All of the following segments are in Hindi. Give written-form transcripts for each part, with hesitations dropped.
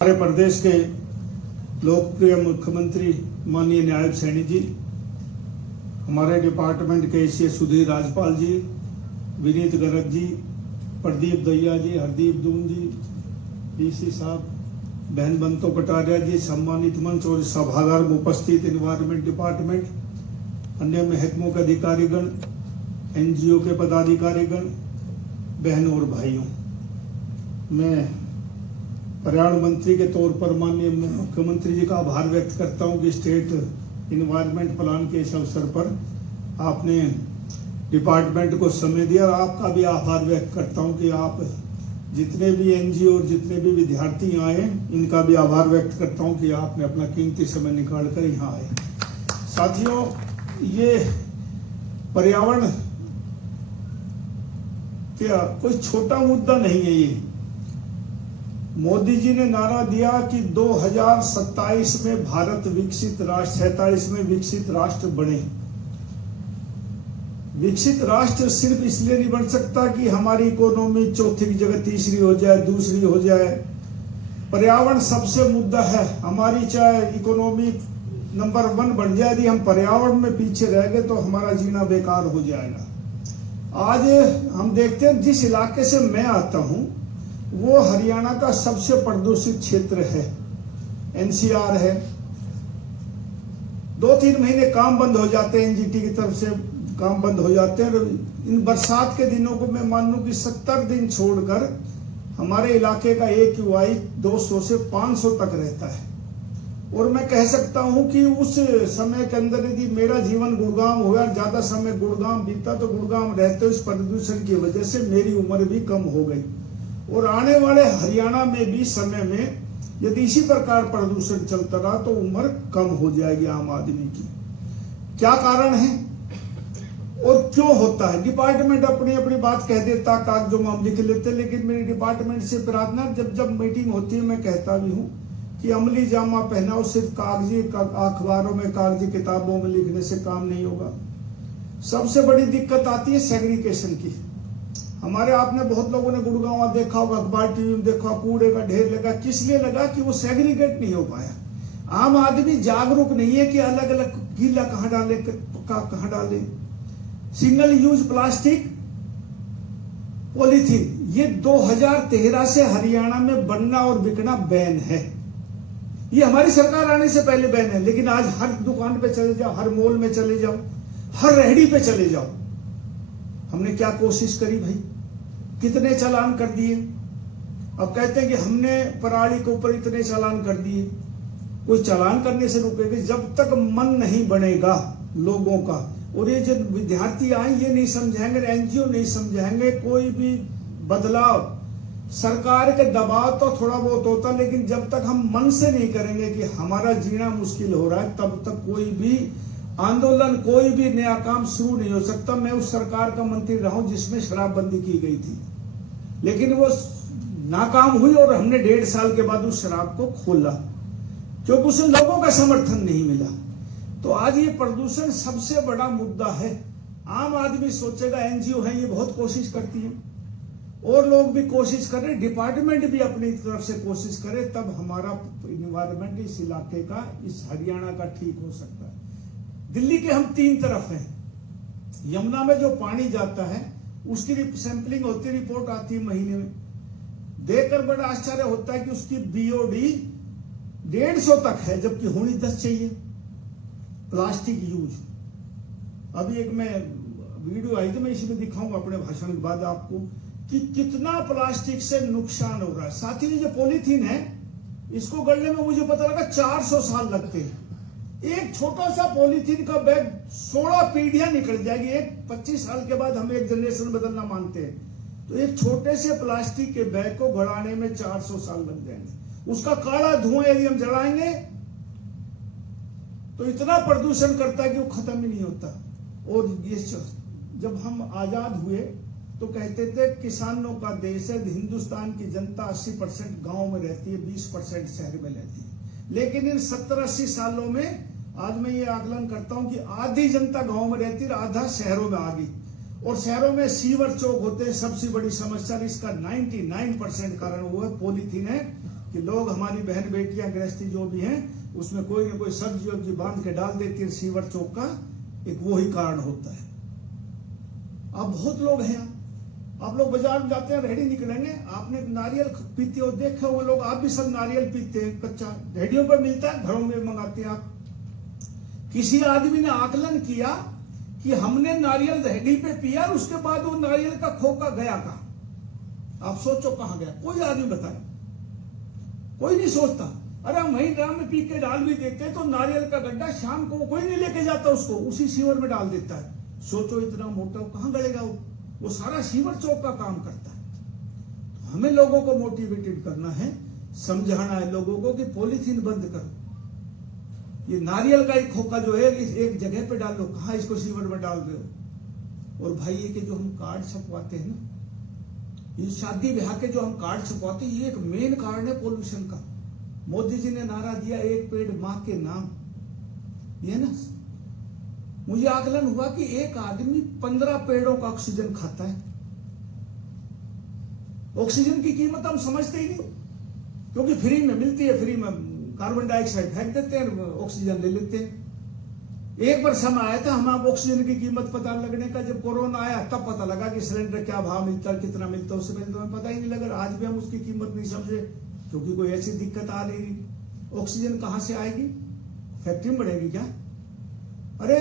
हमारे प्रदेश के लोकप्रिय मुख्यमंत्री माननीय नायब सैनी जी, हमारे डिपार्टमेंट के एसीएस सुधीर राजपाल जी, विनीत गर्ग जी, प्रदीप दहिया जी, हरदीप दून जी, डीसी साहब, बहन बंतो कटारिया जी, सम्मानित मंच और सभागार में उपस्थित एनवायरमेंट डिपार्टमेंट, अन्य महकमों के अधिकारीगण, एनजीओ के पदाधिकारीगण, बहनों और भाइयों, मैं पर्यावरण मंत्री के तौर पर माननीय मुख्यमंत्री जी का आभार व्यक्त करता हूं कि स्टेट इन्वायरमेंट प्लान के इस अवसर पर आपने डिपार्टमेंट को समय दिया, और आपका भी आभार व्यक्त करता हूं कि आप जितने भी एनजीओ और जितने भी विद्यार्थी आए, इनका भी आभार व्यक्त करता हूं कि आपने अपना कीमती समय निकालकर यहाँ आए। साथियों, ये पर्यावरण क्या कोई छोटा मुद्दा नहीं है। ये मोदी जी ने नारा दिया कि 2027 में भारत विकसित राष्ट्र, 47 में विकसित राष्ट्र बने। विकसित राष्ट्र सिर्फ इसलिए नहीं बन सकता कि हमारी इकोनॉमी चौथी की जगह तीसरी हो जाए, दूसरी हो जाए। पर्यावरण सबसे मुद्दा है। हमारी चाहे इकोनॉमी नंबर 1 बन जाए, यदि हम पर्यावरण में पीछे रह गए तो हमारा जीना बेकार हो जाएगा। आज हम देखते हैं, जिस इलाके से मैं आता हूं वो हरियाणा का सबसे प्रदूषित क्षेत्र है, एनसीआर है। 2-3 महीने काम बंद हो जाते हैं, एनजीटी की तरफ से काम बंद हो जाते हैं। इन बरसात के दिनों को मैं मान लूं कि 70 दिन छोड़कर हमारे इलाके का AQI 200 से 500 तक रहता है। और मैं कह सकता हूं कि उस समय के अंदर यदि मेरा जीवन गुड़गांव हुआ, ज्यादा समय गुड़गांव बीता, तो गुड़गांव रहते इस प्रदूषण की वजह से मेरी उम्र भी कम हो गई। और आने वाले हरियाणा में भी समय में यदि इसी प्रकार प्रदूषण चलता रहा तो उम्र कम हो जाएगी आम आदमी की। क्या कारण है और क्यों होता है? डिपार्टमेंट अपनी अपनी बात कह देता, कागजों में हम लिख लेते, लेकिन मेरी डिपार्टमेंट से प्रार्थना, जब मीटिंग होती है मैं कहता भी हूं कि अमली जामा पहनाओ, सिर्फ कागजी अखबारों में, कागजी किताबों में लिखने से काम नहीं होगा। सबसे बड़ी दिक्कत आती है सेग्रीगेशन की। हमारे आपने बहुत लोगों ने गुड़गांव देखा होगा, अखबार टीवी में देखा, कूड़े का ढेर लगा। किस लिए लगा? कि वो सेग्रीगेट नहीं हो पाया। आम आदमी जागरूक नहीं है कि अलग अलग गीला कहां डाले, पक्का कहां डाले। सिंगल यूज प्लास्टिक, पॉलीथीन, ये 2013 से हरियाणा में बनना और बिकना बैन है। ये हमारी सरकार आने से पहले बैन है, लेकिन आज हर दुकान पे चले जाओ, हर मॉल में चले जाओ, हर रेहड़ी पे चले जाओ। हमने क्या कोशिश करी भाई? कितने चालान कर दिए। अब कहते हैं कि हमने पराली के ऊपर इतने चालान कर दिए। कोई चालान करने से रुकेगा जब तक मन नहीं बनेगा लोगों का। और ये जो विद्यार्थी आए ये नहीं समझाएंगे, एनजीओ नहीं समझाएंगे, कोई भी बदलाव, सरकार के दबाव तो थोड़ा बहुत होता, लेकिन जब तक हम मन से नहीं करेंगे कि हमारा जीना मुश्किल हो रहा है, तब तक कोई भी आंदोलन, कोई भी नया काम शुरू नहीं हो सकता। मैं उस सरकार का मंत्री रहा हूं जिसमें शराबबंदी की गई थी, लेकिन वो नाकाम हुई और हमने 1.5 साल के बाद उस शराब को खोला, क्योंकि उसे लोगों का समर्थन नहीं मिला। तो आज ये प्रदूषण सबसे बड़ा मुद्दा है। आम आदमी सोचेगा एनजीओ है, ये बहुत कोशिश करती है, और लोग भी कोशिश करें, डिपार्टमेंट भी अपनी तरफ से कोशिश करे, तब हमारा इन्वायरमेंट इस इलाके का, इस हरियाणा का ठीक हो सकता है। दिल्ली के हम 3 तरफ हैं। यमुना में जो पानी जाता है उसकी सैंपलिंग होती है, रिपोर्ट आती है महीने में। देखकर बड़ा आश्चर्य होता है कि उसकी BOD 150 तक है, जबकि होनी 10 चाहिए। प्लास्टिक यूज, अभी एक मैं वीडियो आई थी, मैं इसमें दिखाऊंगा अपने भाषण के बाद आपको कि कितना प्लास्टिक से नुकसान हो रहा है। साथ ही जो पॉलीथीन है, इसको गलने में मुझे पता लगा 400 साल लगते हैं। एक छोटा सा पॉलीथीन का बैग 16 पीढ़ियां निकल जाएगी। एक 25 साल के बाद हम एक जनरेशन बदलना मानते हैं, तो एक छोटे से प्लास्टिक के बैग को गड़ाने में 400 साल लग जाएंगे। उसका काला धुआं यदि हम जलाएंगे तो इतना प्रदूषण करता है कि वो खत्म ही नहीं होता। और ये जब हम आजाद हुए तो कहते थे किसानों का देश है, हिंदुस्तान की जनता 80% गांव में रहती है, 20% शहर में रहती है। लेकिन इन 70-80 सालों में आज मैं ये आकलन करता हूं कि आधी जनता गांव में रहती है, आधा शहरों में आ गई। और शहरों में सीवर चौक होते हैं सबसे बड़ी समस्या। इसका 99% कारण वो है पॉलीथीन है। कि लोग, हमारी बहन बेटियां गृहस्थी जो भी हैं, उसमें कोई ना कोई सब्जी वब्जी बांध के डाल देती है। सीवर चौक का एक वो ही कारण होता है। अब बहुत लोग हैं, आप लोग बाजार में जाते हैं, रेहड़ी निकलेंगे, आपने नारियल पीते हो, देखे हो लोग, आप भी सब नारियल पीते हैं कच्चा, रेहड़ियों पर मिलता है, घरों में मंगाते हैं आप। किसी आदमी ने आकलन किया कि हमने नारियल रेहड़ी पे पिया, उसके बाद वो नारियल का खोखा गया कहां? आप सोचो कहां गया? कोई आदमी बताए? कोई नहीं सोचता। अरे हम वहीं ड्राम में पी के डाल भी देते तो नारियल का गड्ढा शाम को कोई नहीं लेके जाता, उसको उसी सीवर में डाल देता है। सोचो इतना मोटा कहां गलेगा वो सारा सीवर चौक का काम करता है। तो हमें लोगों को मोटिवेटेड करना है, समझाना है लोगों को कि पॉलीथीन बंद करो। ये नारियल का एक खोखा जो है एक जगह पे डाल लो, कहां इसको सीवर में डाल रहे हो? और भाई ये कि जो हम कार्ड छपवाते हैं ना, ये शादी ब्याह के जो हम कार्ड छपवाते हैं, ये एक मेन कारण है पोल्यूशन का। मोदी जी ने नारा दिया, एक पेड़ मां के नाम, ये ना, मुझे आकलन हुआ कि एक आदमी 15 पेड़ों का ऑक्सीजन खाता है। ऑक्सीजन की कीमत हम समझते ही नहीं, क्योंकि फ्री में मिलती है, फ्री में कार्बन डाइऑक्साइड फेंक देते हैं, ऑक्सीजन ले लेते हैं। एक बार समय आया था, हम ऑक्सीजन की कीमत पता लगने का, जब कोरोना आया तब पता लगा कि सिलेंडर क्या भाव मिलता है, कितना मिलता है। उससे पहले तो हमें पता ही नहीं लगा। आज भी हम उसकी कीमत नहीं समझे, क्योंकि कोई ऐसी दिक्कत आ नहीं रही। ऑक्सीजन कहां से आएगी? फैक्ट्री में बढ़ेगी क्या? अरे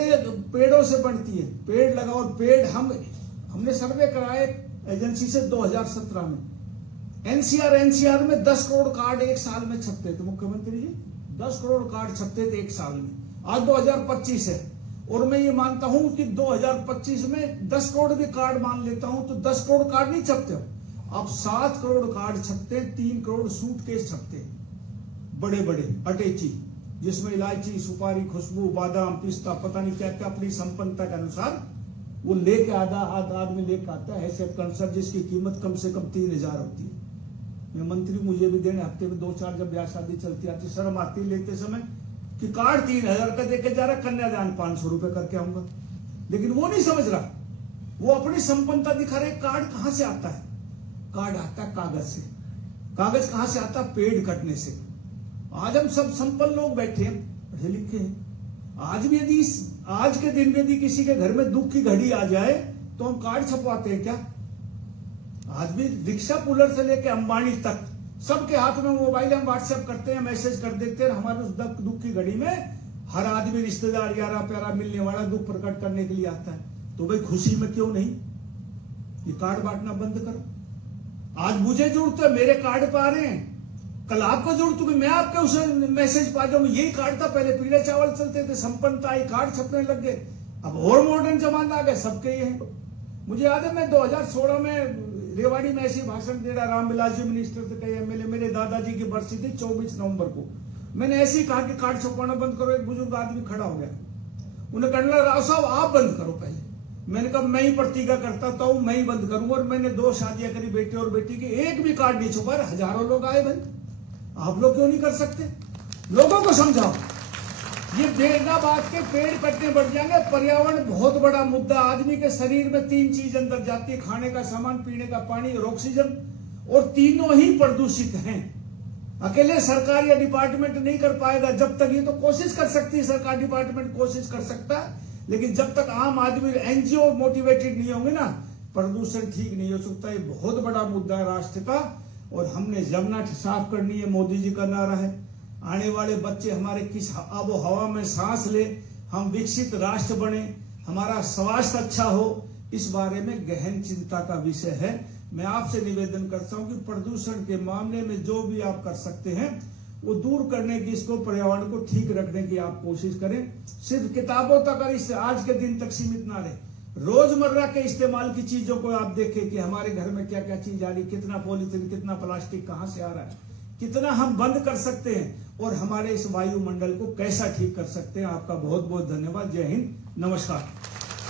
पेड़ों से बनती है, पेड़ लगाओ। पेड़ हमने सर्वे कराए एजेंसी से 2017 में। एनसीआर में 10 करोड़ कार्ड एक साल में छपते थे। मुख्यमंत्री जी 10 करोड़ कार्ड छपते थे एक साल में। आज 2025 है, और मैं ये मानता हूं कि 2025 में 10 करोड़ भी कार्ड मान लेता हूं तो 10 करोड़ कार्ड नहीं छपते अब 7 करोड़ कार्ड छपते, 3 करोड़ सूटकेस छपते, बड़े बड़े अटैची, जिसमें इलायची, सुपारी, खुशबू, बादाम, पिस्ता, पता नहीं क्या क्या, अपनी संपन्नता के अनुसार वो लेके आधा आदमी लेके आता है। हैसियत कंसर जिसकी कीमत कम से कम 3000 होती है। मैं मंत्री मुझे भी देने, हफ्ते में 2-4 जब ब्याह शादी चलती आती, शर्म आती लेते समय कि कार्ड 3000 का देके जा रहा, कन्यादान 500 रुपए करके आऊंगा। लेकिन वो नहीं समझ रहा, वो अपनी संपन्नता दिखा रहे। कार्ड कहां से आता है? कार्ड आता है कागज से। कागज कहां से आता? पेड़ कटने से। आज हम सब संपन्न लोग बैठे हैं, पढ़े लिखे हैं। आज भी यदि आज के दिन में यदि किसी के घर में दुख की घड़ी आ जाए तो हम कार्ड छपवाते हैं क्या? आज भी रिक्शा पुलर से लेकर अंबानी तक सबके हाथ में मोबाइल, हम व्हाट्सएप करते हैं, मैसेज कर देते हैं। हमारे उस दुख की घड़ी में हर आदमी, रिश्तेदार, यारा प्यारा मिलने वाला दुख प्रकट करने के लिए आता है। तो भाई खुशी में क्यों नहीं ये कार्ड बांटना बंद करो। आज मुझे जरूरत है, मेरे कार्ड पे आ रहे हैं, कल आपको जरूरत होगी, मैं आपके उसे मैसेज पा जाऊंगा। यही कार्ड था, पहले पीले चावल चलते थे, संपन्नता आई, कार्ड छपने लग गए। अब और मॉडर्न जमाना आ गया, सबके ये है। मुझे याद है मैं 2016 में रेवाड़ी में ऐसी भाषण दे रहा, रामविलास जी मिनिस्टर थे, कई एमएलए, मेरे दादाजी की बरसी थी 24 नवंबर को। मैंने ऐसे ही कहा कि कार्ड छपवाना बंद करो। एक बुजुर्ग आदमी खड़ा हो गया, उन्हें कहना, राव साहब आप बंद करो पहले। मैंने कहा मैं ही प्रतिज्ञा करता था, मैं ही बंद करूंगा। और मैंने 2 शादियां करी, बेटे और बेटी की, एक भी कार्ड नहीं छुपा। हजारों लोग आए भाई, आप लोग क्यों नहीं कर सकते? लोगों को समझाओ। ये बेगा बात के पेड़ कटने बढ़ जाएंगे। पर्यावरण बहुत बड़ा मुद्दा। आदमी के शरीर में 3 चीज अंदर जाती है, खाने का सामान, पीने का पानी और ऑक्सीजन, और तीनों ही प्रदूषित हैं। अकेले सरकार या डिपार्टमेंट नहीं कर पाएगा। जब तक, ये तो कोशिश कर सकती है सरकार, डिपार्टमेंट कोशिश कर सकता है, लेकिन जब तक आम आदमी, एनजीओ मोटिवेटेड नहीं होंगे ना, प्रदूषण ठीक नहीं हो सकता। ये बहुत बड़ा मुद्दा है राष्ट्र का, और हमने यमुना साफ करनी है। मोदी जी का नारा है, आने वाले बच्चे हमारे किस आबो हवा में सांस ले, हम विकसित राष्ट्र बने, हमारा स्वास्थ्य अच्छा हो, इस बारे में गहन चिंता का विषय है। मैं आपसे निवेदन करता हूं कि प्रदूषण के मामले में जो भी आप कर सकते हैं वो दूर करने की, इसको, पर्यावरण को ठीक रखने की आप कोशिश करें। सिर्फ किताबों तक और इस आज के दिन तक सीमित ना रहे। रोजमर्रा के इस्तेमाल की चीजों को आप देखें कि हमारे घर में क्या क्या चीज आ रही, कितना पॉलीथीन, कितना प्लास्टिक कहां से आ रहा है, कितना हम बंद कर सकते हैं, और हमारे इस वायुमंडल को कैसा ठीक कर सकते हैं। आपका बहुत बहुत धन्यवाद। जय हिंद, नमस्कार।